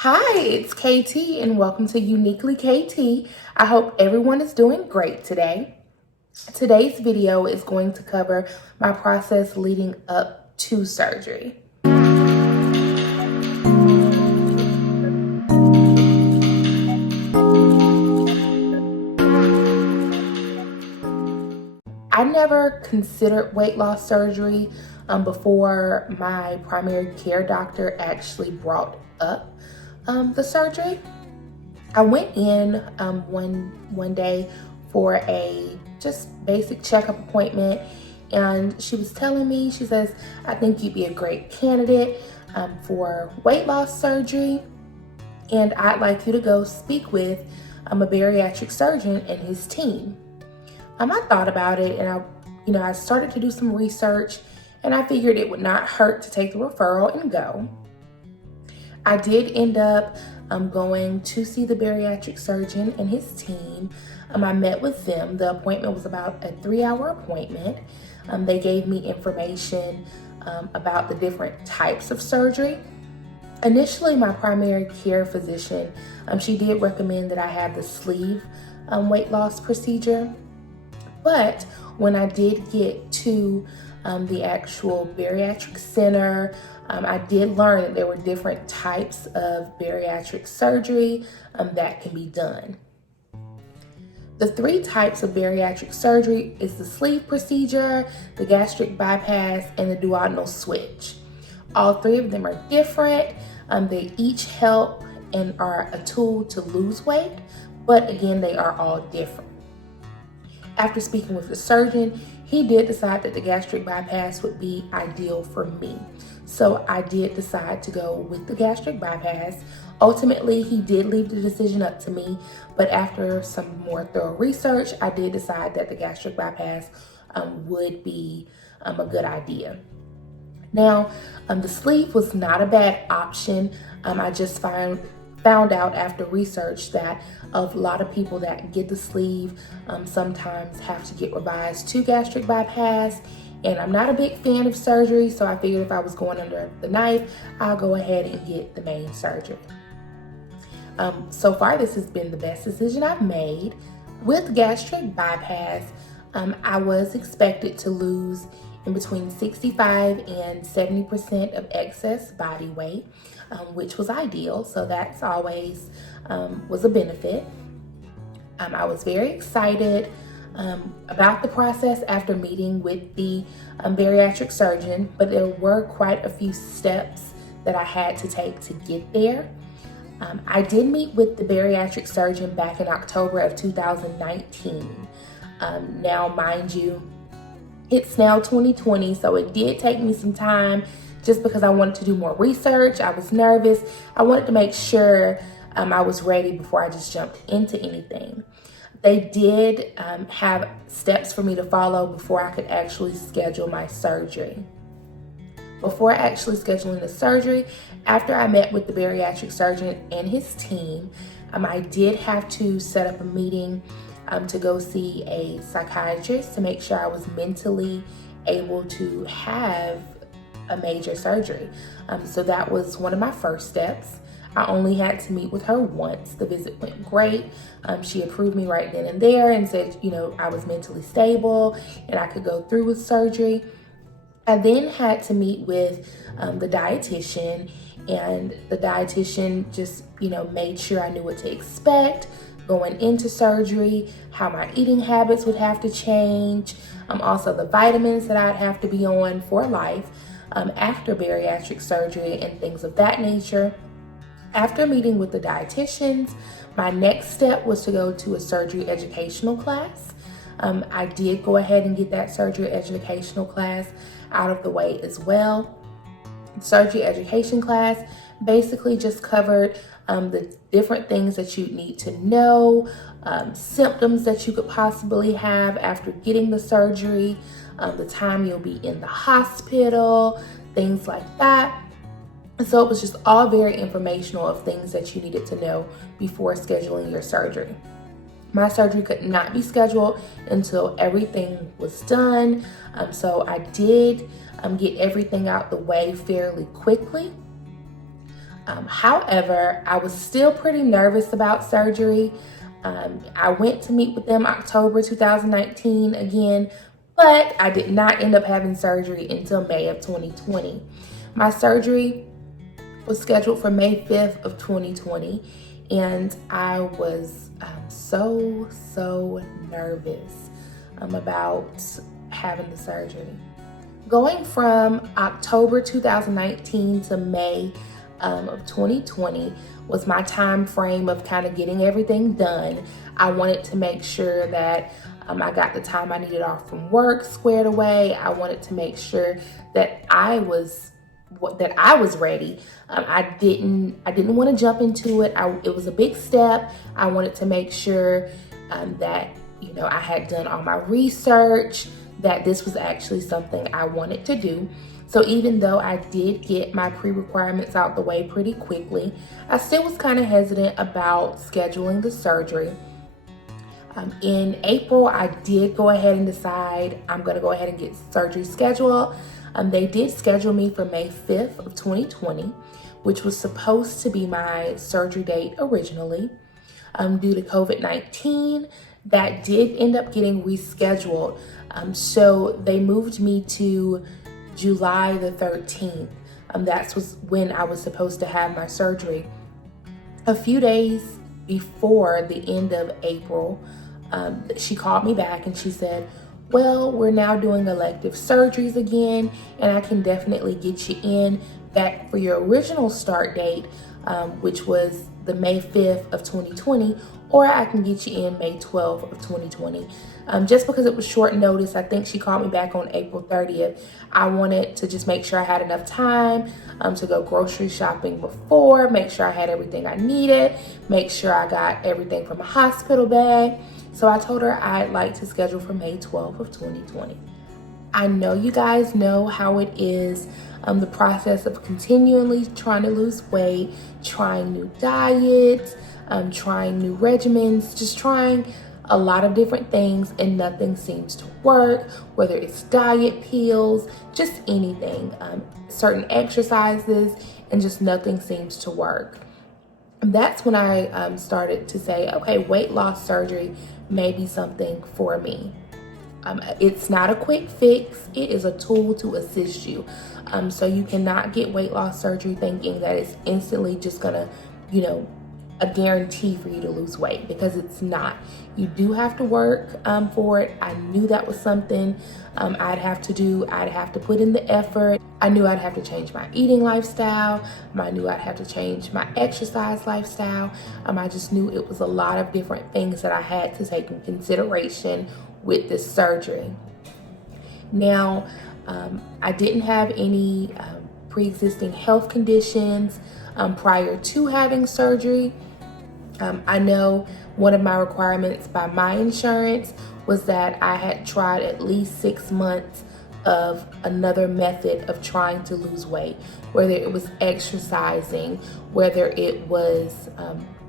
Hi, it's KT and welcome to Uniquely KT. I hope everyone is doing great today. Today's video is going to cover my process leading up to surgery. I never considered weight loss surgery before my primary care doctor actually brought up the surgery. I went in one day for a just basic checkup appointment, and she was telling me, she says, I think you'd be a great candidate for weight loss surgery, and I'd like you to go speak with a bariatric surgeon and his team. I thought about it, and I started to do some research, and I figured it would not hurt to take the referral and go. I did end up going to see the bariatric surgeon and his team. I met with them. The appointment was about a 3-hour appointment. They gave me information about the different types of surgery. Initially, my primary care physician, she did recommend that I have the sleeve weight loss procedure. But when I did get to the actual bariatric center, I did learn that there were different types of bariatric surgery that can be done. The 3 types of bariatric surgery is the sleeve procedure, the gastric bypass, and the duodenal switch. All 3 of them are different. They each help and are a tool to lose weight, but again, they are all different. After speaking with the surgeon, he did decide that the gastric bypass would be ideal for me. So I did decide to go with the gastric bypass. Ultimately, he did leave the decision up to me, but after some more thorough research, I did decide that the gastric bypass would be a good idea. Now, the sleeve was not a bad option. I just found out after research that a lot of people that get the sleeve sometimes have to get revised to gastric bypass, and I'm not a big fan of surgery, so I figured if I was going under the knife, I'll go ahead and get the main surgery. So far, this has been the best decision I've made. With gastric bypass, I was expected to lose in between 65 and 70% of excess body weight, which was ideal. So that's always was a benefit. I was very excited about the process after meeting with the bariatric surgeon, but there were quite a few steps that I had to take to get there. I did meet with the bariatric surgeon back in October of 2019. Now, mind you, it's now 2020, so it did take me some time just because I wanted to do more research. I was nervous. I wanted to make sure I was ready before I just jumped into anything. They did have steps for me to follow before I could actually schedule my surgery. Before actually scheduling the surgery, after I met with the bariatric surgeon and his team, I did have to set up a meeting to go see a psychiatrist to make sure I was mentally able to have a major surgery. So that was one of my first steps. I only had to meet with her once. The visit went great. She approved me right then and there and said, I was mentally stable and I could go through with surgery. I then had to meet with the dietitian, and the dietitian just, made sure I knew what to expect going into surgery, how my eating habits would have to change, also the vitamins that I'd have to be on for life after bariatric surgery and things of that nature. After meeting with the dietitians, my next step was to go to a surgery educational class. I did go ahead and get that surgery educational class out of the way as well. Surgery education class basically just covered the different things that you need to know, symptoms that you could possibly have after getting the surgery, the time you'll be in the hospital, things like that. And so it was just all very informational of things that you needed to know before scheduling your surgery. My surgery could not be scheduled until everything was done. So I did get everything out the way fairly quickly. However, I was still pretty nervous about surgery. I went to meet with them October 2019 again, but I did not end up having surgery until May of 2020. My surgery was scheduled for May 5th of 2020, and I was so nervous about having the surgery. Going from October 2019 to May of 2020 was my time frame of kind of getting everything done. I wanted to make sure that I got the time I needed off from work squared away. I wanted to make sure that I was ready. I didn't want to jump into it. It was a big step. I wanted to make sure that I had done all my research, that this was actually something I wanted to do. So even though I did get my pre-requirements out the way pretty quickly, I still was kind of hesitant about scheduling the surgery. In April, I did go ahead and decide I'm going to go ahead and get surgery scheduled. They did schedule me for May 5th of 2020, which was supposed to be my surgery date originally. Due to COVID-19, that did end up getting rescheduled. So they moved me to July the 13th. That was when I was supposed to have my surgery. A few days before the end of April, she called me back and she said, well, we're now doing elective surgeries again, and I can definitely get you in back for your original start date, which was the May 5th of 2020, or I can get you in May 12th of 2020. Just because it was short notice, I think she called me back on April 30th. I wanted to just make sure I had enough time to go grocery shopping before, make sure I had everything I needed, make sure I got everything from a hospital bag. So I told her I'd like to schedule for May 12th of 2020. I know you guys know how it is, the process of continually trying to lose weight, trying new diets, trying new regimens, just trying a lot of different things, and nothing seems to work, whether it's diet pills, just anything, certain exercises, and just nothing seems to work. And that's when I started to say, okay, weight loss surgery may be something for me. It's not a quick fix. It is a tool to assist you. So you cannot get weight loss surgery thinking that it's instantly just gonna, a guarantee for you to lose weight, because it's not. You do have to work for it. I knew that was something I'd have to do. I'd have to put in the effort. I knew I'd have to change my eating lifestyle. I knew I'd have to change my exercise lifestyle. I just knew it was a lot of different things that I had to take in consideration with this surgery. Now, I didn't have any pre-existing health conditions prior to having surgery. I know one of my requirements by my insurance was that I had tried at least 6 months of another method of trying to lose weight, whether it was exercising, whether it was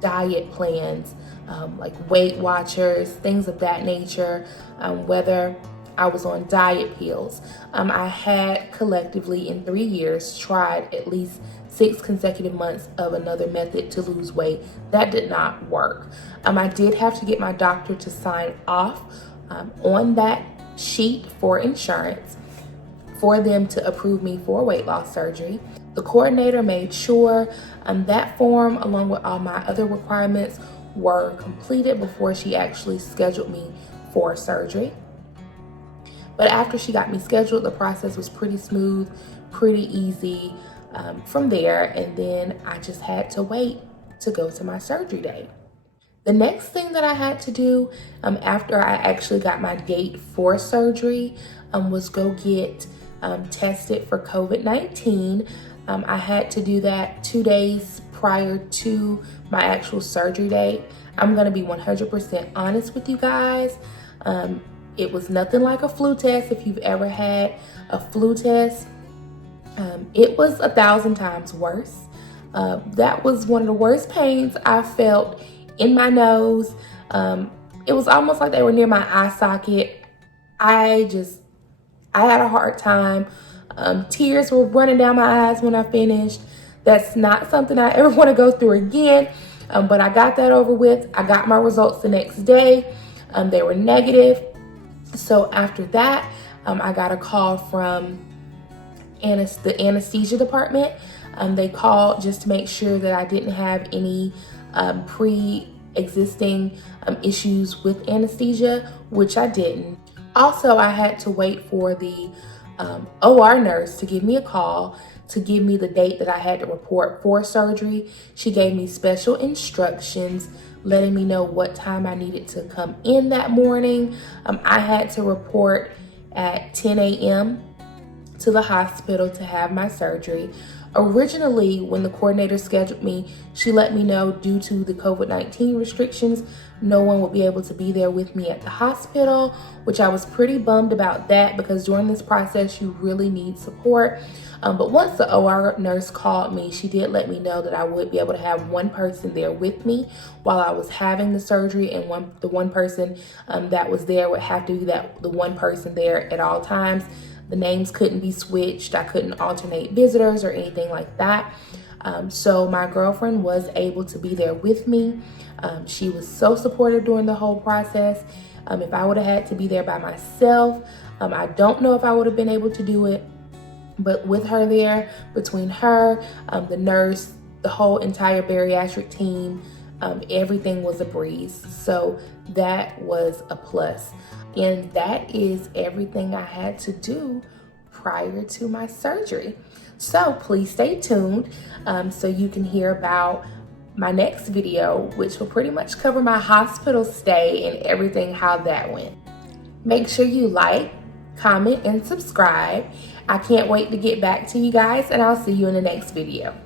diet plans, like Weight Watchers, things of that nature, whether I was on diet pills. I had collectively in 3 years tried at least 6 consecutive months of another method to lose weight. That did not work. I did have to get my doctor to sign off on that sheet for insurance for them to approve me for weight loss surgery. The coordinator made sure that form, along with all my other requirements, were completed before she actually scheduled me for surgery. But after she got me scheduled, the process was pretty smooth, pretty easy from there. And then I just had to wait to go to my surgery date. The next thing that I had to do after I actually got my date for surgery was go get tested for COVID-19. I had to do that 2 days prior to my actual surgery date. I'm going to be 100% honest with you guys. It was nothing like a flu test. If you've ever had a flu test, it was 1,000 times worse. That was one of the worst pains I felt in my nose. It was almost like they were near my eye socket. I had a hard time. Tears were running down my eyes when I finished. That's not something I ever want to go through again. But I got that over with. I got my results the next day. They were negative. So after that, I got a call from the anesthesia department. They called just to make sure that I didn't have any pre-existing issues with anesthesia, which I didn't. Also, I had to wait for the OR nurse to give me a call to give me the date that I had to report for surgery. She gave me special instructions letting me know what time I needed to come in that morning. I had to report at 10 a.m. to the hospital to have my surgery. Originally, when the coordinator scheduled me, she let me know due to the COVID-19 restrictions, no one would be able to be there with me at the hospital, which I was pretty bummed about that because during this process, you really need support. But once the OR nurse called me, she did let me know that I would be able to have one person there with me while I was having the surgery, and the one person that was there would have to be the one person there at all times. The names couldn't be switched. I couldn't alternate visitors or anything like that. So my girlfriend was able to be there with me. She was so supportive during the whole process. If I would have had to be there by myself, I don't know if I would have been able to do it. But with her there, between her, the nurse, the whole entire bariatric team, everything was a breeze. So that was a plus. And that is everything I had to do prior to my surgery. So please stay tuned so you can hear about my next video, which will pretty much cover my hospital stay and everything, how that went. Make sure you like, comment, and subscribe. I can't wait to get back to you guys, and I'll see you in the next video.